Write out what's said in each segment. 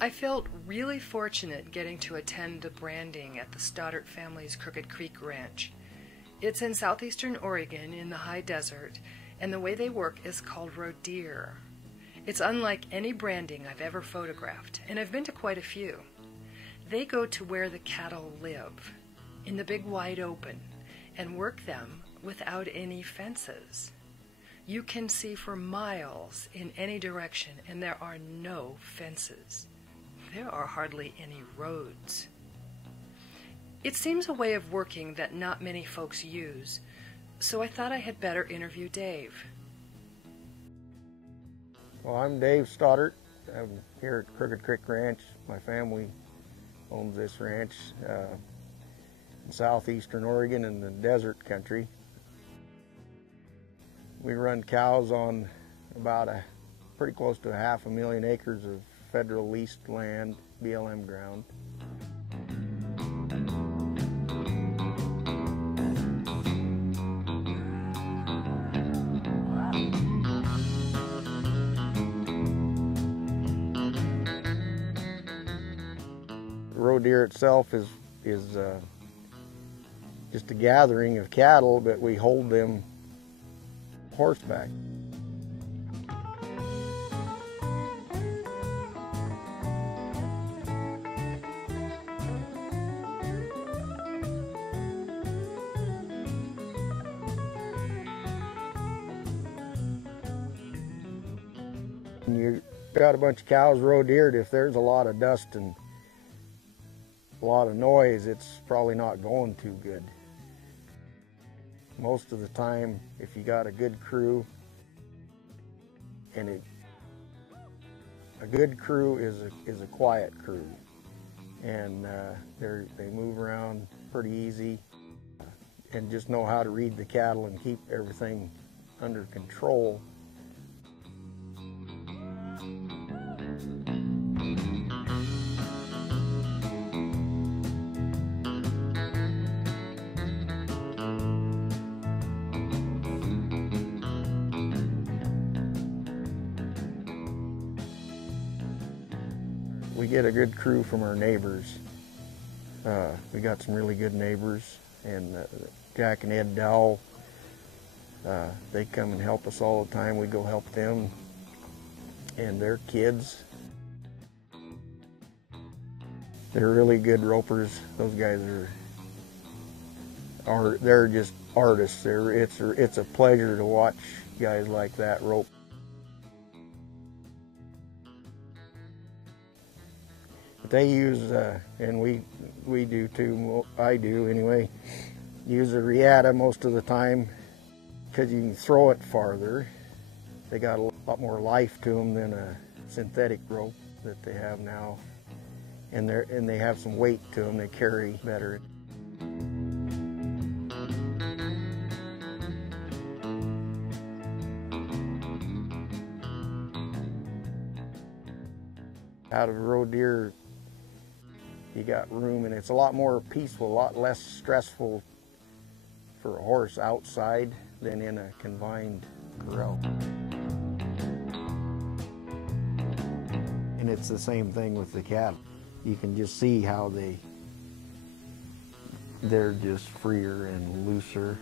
I felt really fortunate getting to attend the branding at the Stoddart family's Crooked Creek Ranch. It's in southeastern Oregon in the high desert, and the way they work is called Rodear. It's unlike any branding I've ever photographed, and I've been to quite a few. They go to where the cattle live, in the big wide open, and work them without any fences. You can see for miles in any direction, and there are no fences. There are hardly any roads. It seems a way of working that not many folks use, so I thought I had better interview Dave. Well, I'm Dave Stoddart. I'm here at Crooked Creek Ranch. My family owns this ranch in southeastern Oregon in the desert country. We run cows on about pretty close to 500,000 acres of federal leased land, BLM ground. Rodear itself is just a gathering of cattle, but we hold them horseback. When you got a bunch of cows rodeared, if there's a lot of dust and a lot of noise, it's probably not going too good. Most of the time, if you got a good crew, and a good crew is a quiet crew, and they move around pretty easy and just know how to read the cattle and keep everything under control. We get a good crew from our neighbors. We got some really good neighbors, and Jack and Ed Dowell, they come and help us all the time. We go help them and their kids. They're really good ropers. Those guys they're just artists. It's a pleasure to watch guys like that rope. But they use, and we do too, I do anyway, use a riata most of the time because you can throw it farther. They got a lot more life to them than a synthetic rope that they have now. And they have some weight to them, they carry better. Out of Rodear, you got room, and it's a lot more peaceful, a lot less stressful for a horse outside than in a confined corral. And it's the same thing with the cattle. You can just see how they're just freer and looser,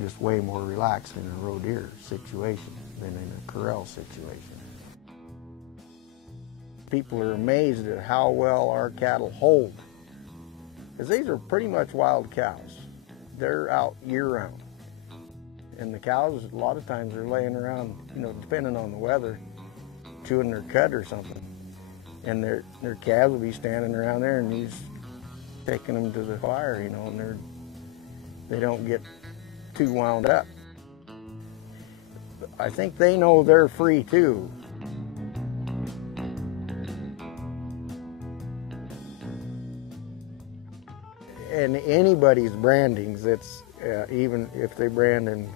just way more relaxed in a Rodear situation than in a corral situation. People are amazed at how well our cattle hold, because these are pretty much wild cows. They're out year-round, and the cows a lot of times are laying around, depending on the weather, chewing their cud or something, and their calves will be standing around there, and he's taking them to the fire, and they don't get too wound up. I think they know they're free too. And anybody's brandings, it's even if they brand in,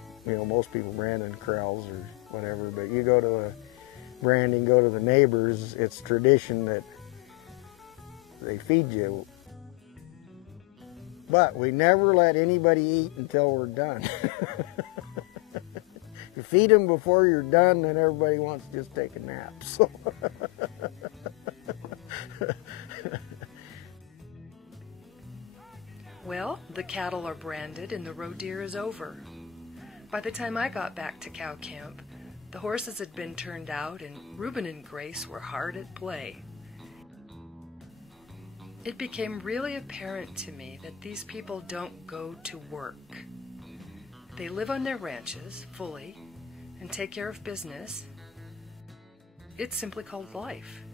most people brand in corrals or whatever, but you go to a branding, go to the neighbors, it's tradition that they feed you. But we never let anybody eat until we're done. You feed them before you're done, then everybody wants to just take a nap. So The cattle are branded and the road deer is over. By the time I got back to cow camp, the horses had been turned out and Reuben and Grace were hard at play. It became really apparent to me that these people don't go to work. They live on their ranches fully and take care of business. It's simply called life.